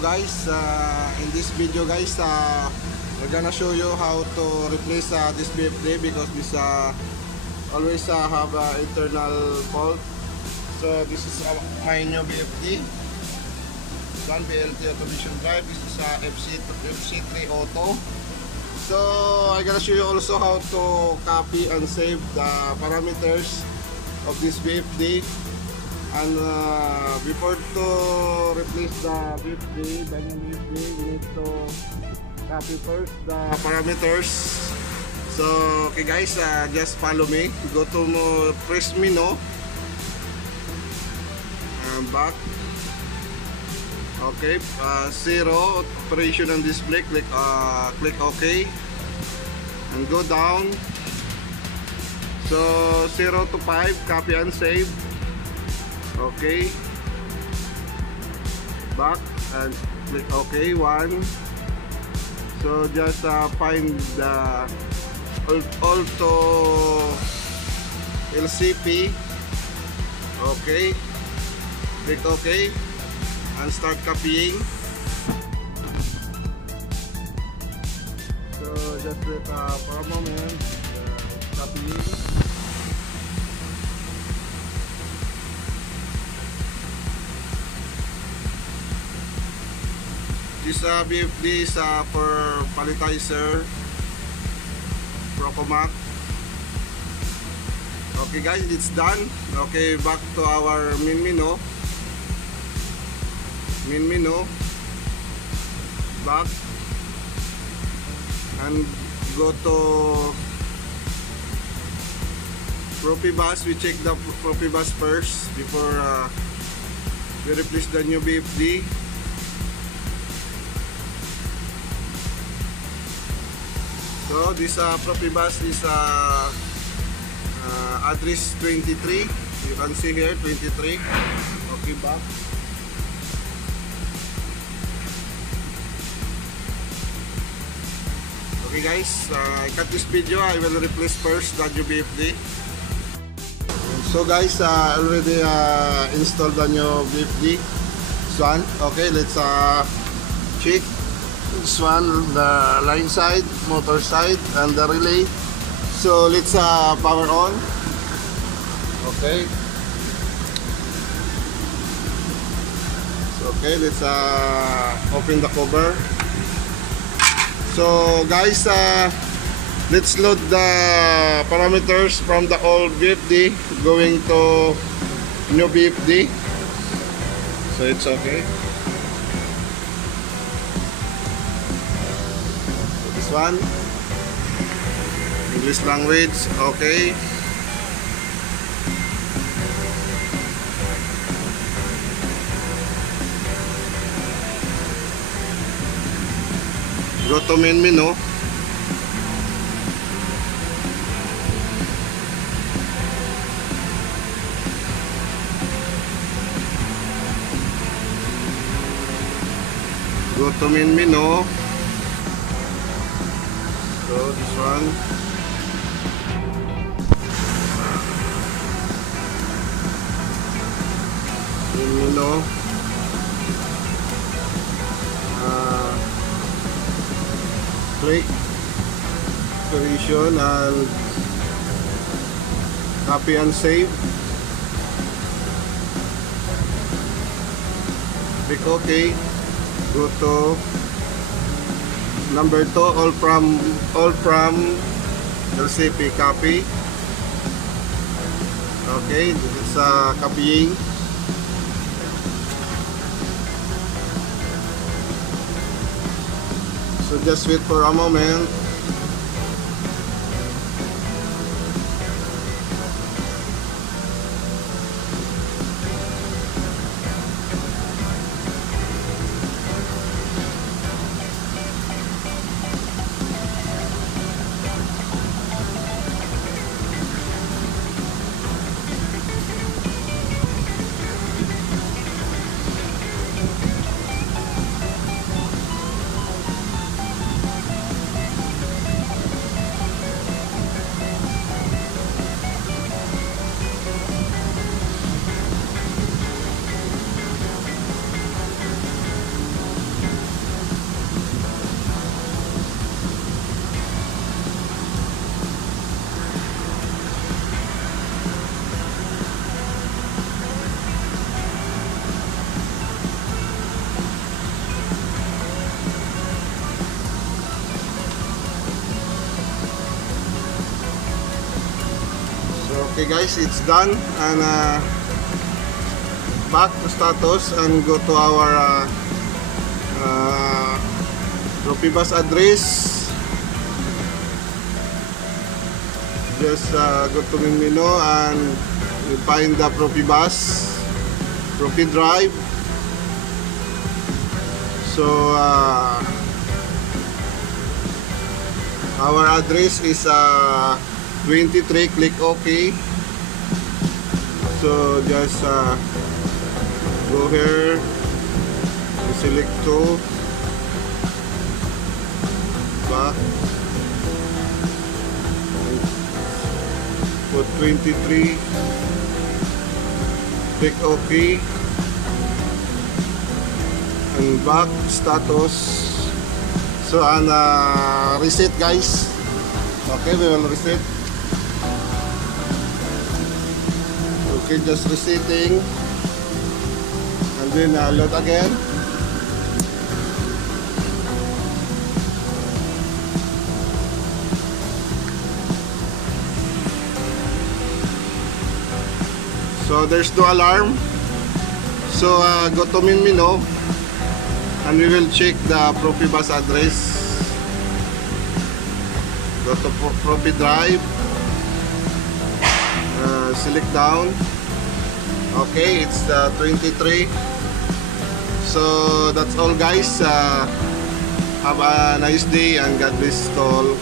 guys, in this video guys, we're gonna show you how to replace this VFD because this always have internal fault. So this is my new VFD. One BLT automation drive. This is FC302. So I'm gonna show you also how to copy and save the parameters of this VFD. And before to replace the VFD, the new VFD, we need to copy first the parameters. So okay guys, just follow me. Go to press menu, back. Okay, 0 operation and display. Click OK, and go down. So 0 to 5, copy and save. Okay, back and click OK. 1. So just find the Auto LCP. Okay, click OK and start copying. So just wait for a moment. Copying. This VFD is for palletizer, Procomac. Okay guys, it's done. Okay, back to our main menu. Back and go to Profibus. We check the Profibus first before we replace the new VFD. So this Profibus is address 23. You can see here 23. Okay, back. Okay guys, I cut this video. I will replace first the new VFD. So guys, already installed the new VFD. This one. Okay, let's check. This one, the line side, motor side, and the relay. So let's power on. Okay. So, okay, let's open the cover. So guys, let's load the parameters from the old VFD going to new VFD. So it's okay. So this one, English language, okay. Go to main menu. Go to main menu. So this one. Main menu. Click operation and copy and save. Click OK. Go to number 2, all from LCP, copy. Okay, this is copying. So just wait for a moment. Okay guys, it's done, and back to status and go to our Profibus address. Just go to main menu and you find the Profibus Profi drive. So our address is 23, click OK. So just go here, select 2, back, put 23, click OK, and back status. So and reset guys. Okay, we will reset. Okay, just resetting, and then load again. So there's no alarm. So go to main menu and we will check the Profibus address. Go to Profi drive, select down. Okay, it's 23. So that's all guys. Have a nice day and God bless to all.